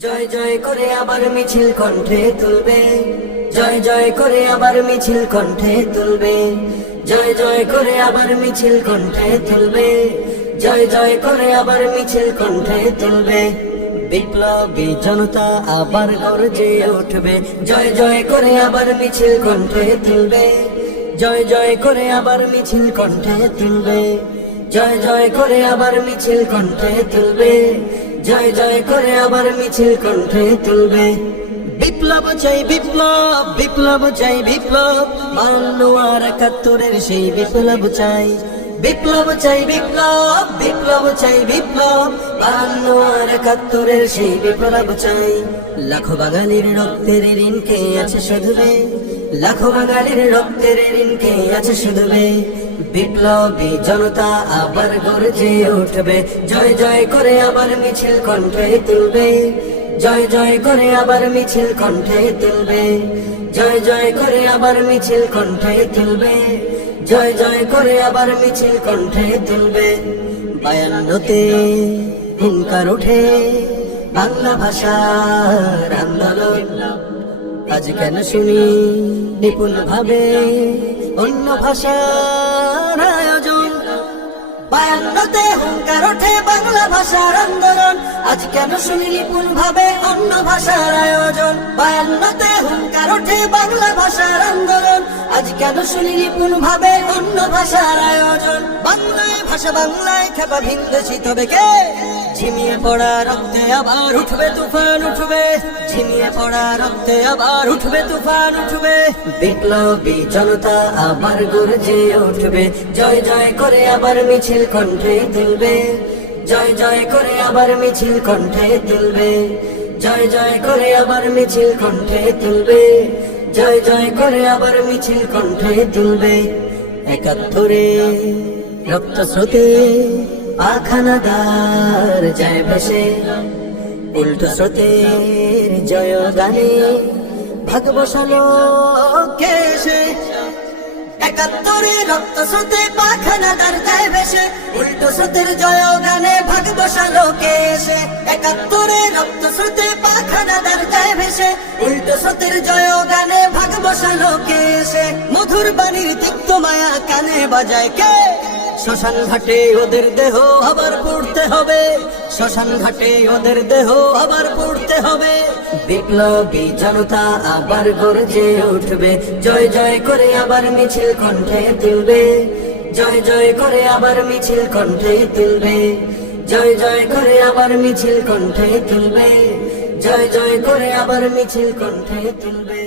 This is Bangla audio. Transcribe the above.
জয় জয় করে আবার মিছিল কণ্ঠে তুলবে, জয় জয় করে আবার মিছিল কণ্ঠে তুলবে, জয় জয় করে আবার মিছিল কণ্ঠে তুলবে, জয় জয় করে আবার মিছিল কণ্ঠে তুলবে। বিপ্লবী জনতা আবার গর্জে উঠবে, জয় জয় করে আবার মিছিল কণ্ঠে তুলবে, জয় জয় করে আবার মিছিল কণ্ঠে তুলবে, জয় জয় করে আবার মিছিল কণ্ঠে তুলবে, জয় জয় করে আবার মিছিল কণ্ঠে তুলবে। বিপ্লব চাই বিপ্লব, বিপ্লব চাই বিপ্লব, 52 আর 71 সেই বিপ্লব চাই। বিপ্লব চাই বিপ্লব, বিপ্লব চাই বিপ্লব, 52 আর 71 সেই বিপ্লব চাই। লাখো বাঙালির রক্তের ঋণ কে আছে শুধবে, লাখো বাঙালির রক্তের ঋণ কে আছে শুধবে। বিপ্লবী জনতা আবার গর্জে উঠবে, জয় জয় করে আবার মিছিল কণ্ঠে তুলবে, জয় জয় করে আবার মিছিল কণ্ঠে তুলবে, জয় জয় করে আবার মিছিল কণ্ঠে তুলবে, জয় জয় করে আবার মিছিল কণ্ঠে তুলবে। 52তে হুঙ্কার ওঠে বাংলা ভাষার আন্দোলন, আজ কেন শুনি নিপুণ ভাবে অন্য ভাষার আয়োজন। 52তে হুঙ্কার ওঠে বাংলা ভাষার আন্দোলন, আজ কেন শুনি নিপুণ ভাবে অন্য ভাষার আয়োজন। 52তে হুঙ্কার ওঠে বাংলা ভাষার আন্দোলন, আজ কেন শুনি নিপুণ ভাবে অন্য ভাষার আয়োজন। বাংলায় ভাষা বাংলায় খেপা ভিনদেশি তবে কে, ঝিমিয়ে পড়া রক্তে আবার উঠবে তুফান উঠবে, ঝিমিয়ে পড়া রক্তে আবার উঠবে তুফান উঠবে। বিপ্লবী জনতা আবার গর্জে উঠবে, জয় জয় করে আবার মিছিল কণ্ঠে তুলবে, জয় জয় করে আবার মিছিল কণ্ঠে তুলবে, জয় জয় করে আবার মিছিল কণ্ঠে তুলবে, জয় জয় করে আবার মিছিল কণ্ঠে তুলবে। 71 রক্ত স্রোতে পাখানাদার যায় ভেসে, উল্টো স্রোতের জয় গানে ভাগ বসালো কে এসে। 71 রক্ত স্রোতে পাখানাদার যায় ভেসে, উল্টো স্রোতের জয় গানে ভাগ বসালো কে এসে। 71 রক্ত স্রোতে পাখানাদার যায় ভেসে, উল্টো স্রোতের জয় গানে ভাগ বসালো কে এসে। মধুর বাণীর তিক্ত মায়া কানে বাজায় কে, শ্মশান ঘাটে ওদের দেহ আবার পড়তে হবে, শ্মশান ঘাটে ওদের দেহ আবার পড়তে হবে। বিপ্লবী জনতা আবার গর্জে উঠবে, জয় জয় করে আবার মিছিল কণ্ঠে তুলবে, জয় জয় করে আবার মিছিল কণ্ঠে তুলবে, জয় জয় করে আবার মিছিল কণ্ঠে তুলবে, জয় জয় করে আবার মিছিল কণ্ঠে তুলবে।